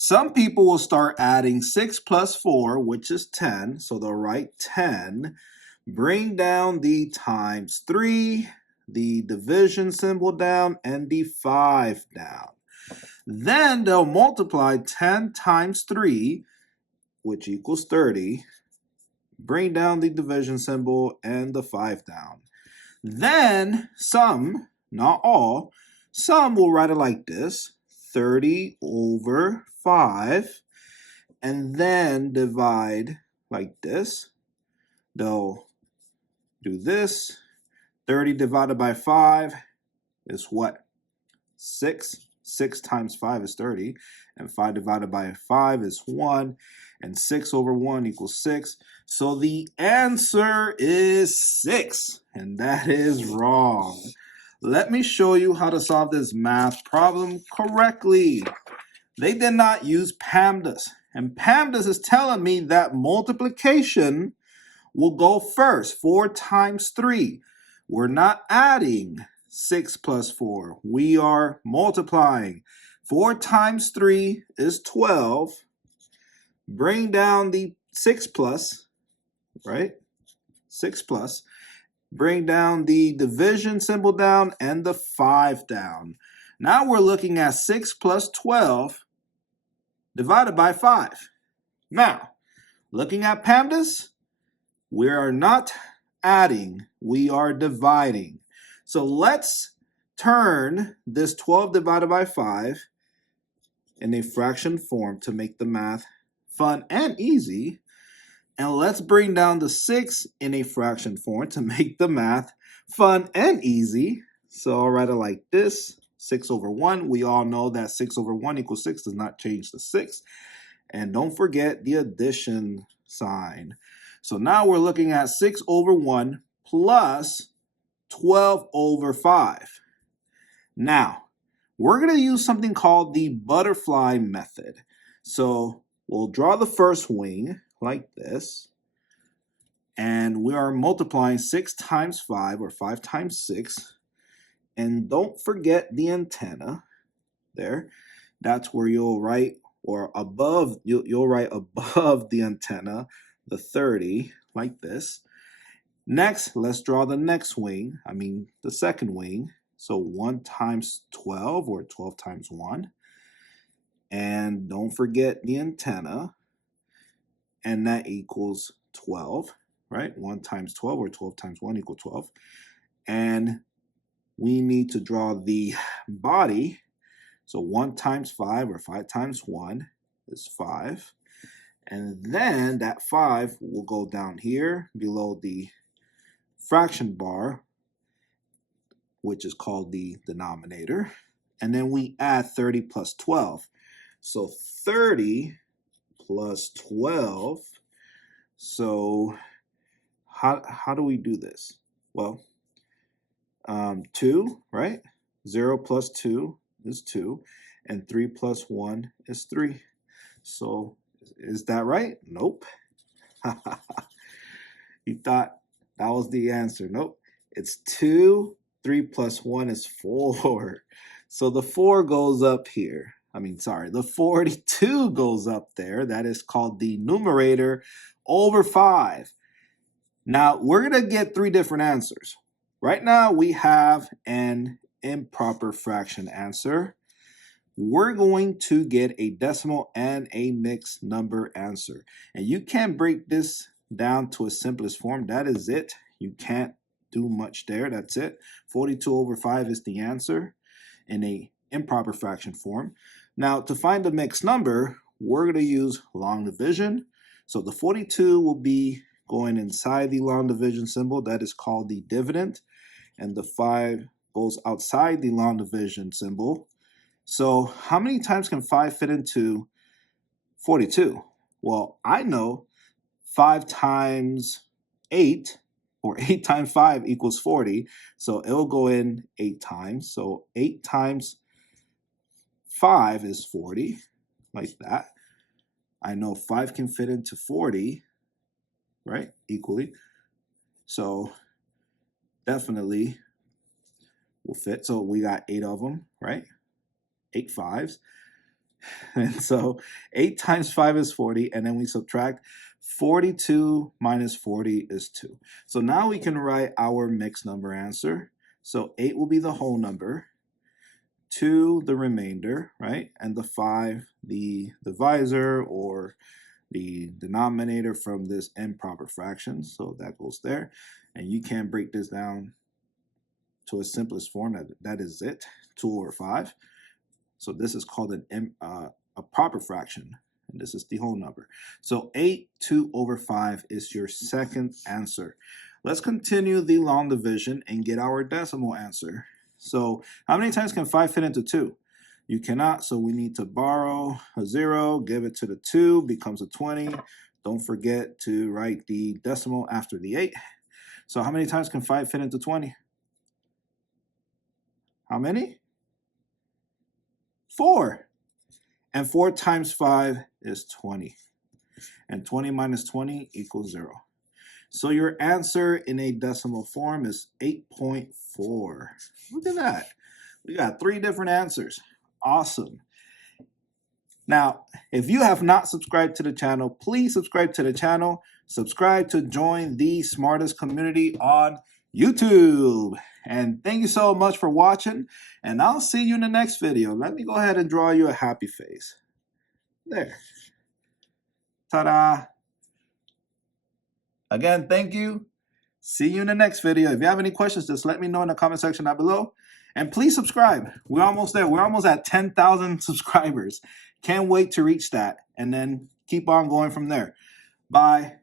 Some people will start adding 6 plus 4, which is 10. So they'll write 10. Bring down the times 3, the division symbol down, and the 5 down. Then they'll multiply 10 times 3, which equals 30. Bring down the division symbol and the 5 down. Then some, not all, some will write it like this, 30 over 5, and then divide like this. They'll do this. 30 divided by 5 is what? 6. 6 times 5 is 30, and 5 divided by 5 is 1, and 6 over 1 equals 6. So the answer is 6, and that is wrong. Let me show you how to solve this math problem correctly. They did not use PEMDAS, and PEMDAS is telling me that multiplication will go first, 4 times 3. We're not adding 6 plus 4. We are multiplying. 4 times 3 is 12. Bring down the 6 plus, right? 6 plus. Bring down the division symbol down and the 5 down. Now we're looking at 6 plus 12 divided by 5. Now, looking at PEMDAS, we are not adding, we are dividing. So let's turn this 12 divided by 5 in a fraction form to make the math fun and easy. And let's bring down the 6 in a fraction form to make the math fun and easy. So I'll write it like this, 6 over 1. We all know that 6 over 1 equals 6 does not change the 6. And don't forget the addition sign. So now we're looking at 6 over 1 plus 12 over 5. Now, we're going to use something called the butterfly method. So we'll draw the first wing like this. And we are multiplying 6 times 5, or 5 times 6. And don't forget the antenna there. That's where you'll write, or above, you'll write above the antenna, the 30, like this. Next, let's draw the next wing, the second wing. So 1 times 12, or 12 times 1. And don't forget the antenna. And that equals 12, right? 1 times 12, or 12 times 1 equals 12. And we need to draw the body. So 1 times 5, or 5 times 1 is 5. And then that 5 will go down here below the fraction bar, which is called the denominator. And then we add 30 plus 12. So 30 plus 12. So how do we do this? Well, 2, right? 0 plus 2 is 2. And 3 plus 1 is 3. So is that right? Nope. You thought that was the answer. Nope. It's 2. 3 plus 1 is 4. So the 4 goes up here. The 42 goes up there. That is called the numerator over 5. Now, we're going to get 3 different answers. Right now, we have an improper fraction answer. We're going to get a decimal and a mixed number answer. And you can break this down to its simplest form. That is it. You can't do much there. That's it. 42 over 5 is the answer in a improper fraction form. Now, to find the mixed number, we're going to use long division. So the 42 will be going inside the long division symbol. That is called the dividend. And the 5 goes outside the long division symbol. So how many times can 5 fit into 42? Well, I know 5 times 8, or 8 times 5 equals 40. So it'll go in 8 times. So 8 times 5 is 40, like that. I know 5 can fit into 40, right, equally. So definitely will fit. So we got 8 of them, right? 8 5s. And so 8 times 5 is 40, and then we subtract 42 minus 40 is 2. So now we can write our mixed number answer. So 8 will be the whole number, 2 the remainder, right? And the 5 the divisor or the denominator from this improper fraction. So that goes there. And you can break this down to its simplest form. That is it, 2 over 5. So this is called a proper fraction, and this is the whole number. So 8, 2 over 5 is your second answer. Let's continue the long division and get our decimal answer. So how many times can 5 fit into 2? You cannot, so we need to borrow a 0, give it to the 2, becomes a 20. Don't forget to write the decimal after the 8. So how many times can 5 fit into 20? How many? 4. And 4 times 5 is 20. And 20 minus 20 equals 0. So your answer in a decimal form is 8.4. Look at that. We got 3 different answers. Awesome. Now, if you have not subscribed to the channel, please subscribe to the channel. Subscribe to join the smartest community on YouTube. And thank you so much for watching. And I'll see you in the next video. Let me go ahead and draw you a happy face. There. Ta-da. Again, thank you. See you in the next video. If you have any questions, just let me know in the comment section down below. And please subscribe. We're almost there. We're almost at 10,000 subscribers. Can't wait to reach that. And then keep on going from there. Bye.